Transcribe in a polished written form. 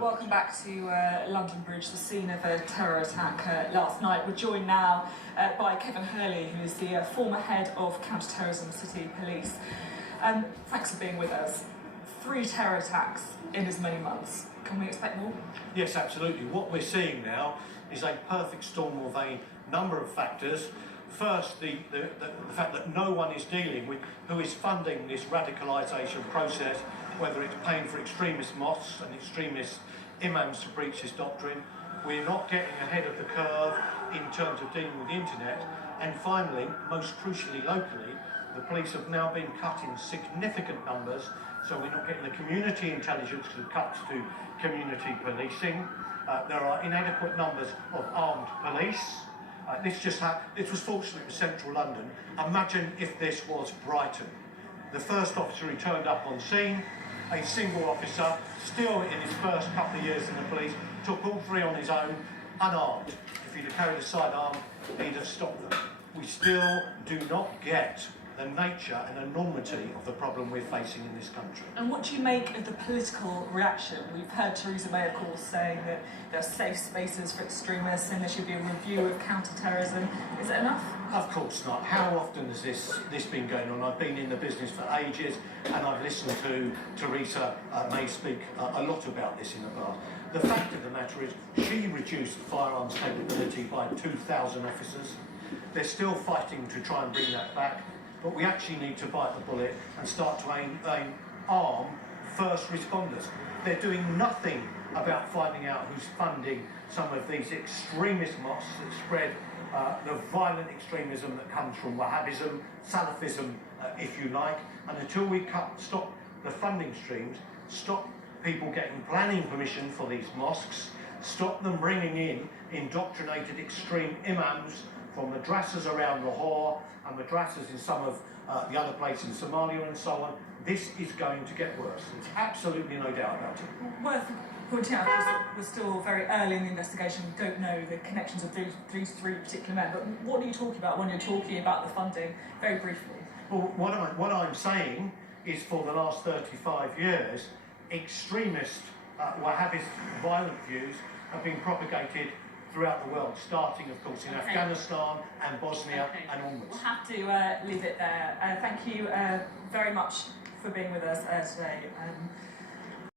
Welcome back to London Bridge, the scene of a terror attack last night. We're joined now by Kevin Hurley, who is the former head of counter-terrorism city police. Thanks for being with us. 3 terror attacks in as many months. Can we expect more? Yes, absolutely. What we're seeing now is a perfect storm of a number of factors. First, the fact that no one is dealing with who is funding this radicalisation process, whether it's paying for extremist mosques and extremist imams to preach this doctrine. We're not getting ahead of the curve in terms of dealing with the internet. And finally, most crucially locally, the police have now been cut in significant numbers, so we're not getting the community intelligence to cut to community policing. There are inadequate numbers of armed police. This was fortunately in central London. Imagine if this was Brighton. The first officer who turned up on scene, a single officer, still in his first couple of years in the police, took all 3 on his own, unarmed. If he'd have carried a sidearm, he'd have stopped them. We still do not get the nature and enormity of the problem we're facing in this country. And what do you make of the political reaction? We've heard Theresa May, of course, saying that there are safe spaces for extremists and there should be a review of counter-terrorism. Is it enough? Of course not. How often has this been going on? I've been in the business for ages and I've listened to Theresa May speak a lot about this in the past. The fact of the matter is she reduced firearms capability by 2,000 officers. They're still fighting to try and bring that back. But we actually need to bite the bullet and start to arm first responders. They're doing nothing about finding out who's funding some of these extremist mosques that spread the violent extremism that comes from Wahhabism, Salafism, if you like. And until we stop the funding streams, stop people getting planning permission for these mosques, stop them bringing in indoctrinated extreme imams from madrasas around Lahore and madrasas in some of the other places in Somalia and so on, this is going to get worse. There's absolutely no doubt about it. Worth pointing out, of course, we're still very early in the investigation. We don't know the connections of these 3 particular men. But what are you talking about when you're talking about the funding? Very briefly. Well, what I'm saying is for the last 35 years, extremist Wahhabist violent views have been propagated throughout the world, starting, of course, in Afghanistan and Bosnia and onwards. We'll have to leave it there. Thank you very much for being with us today.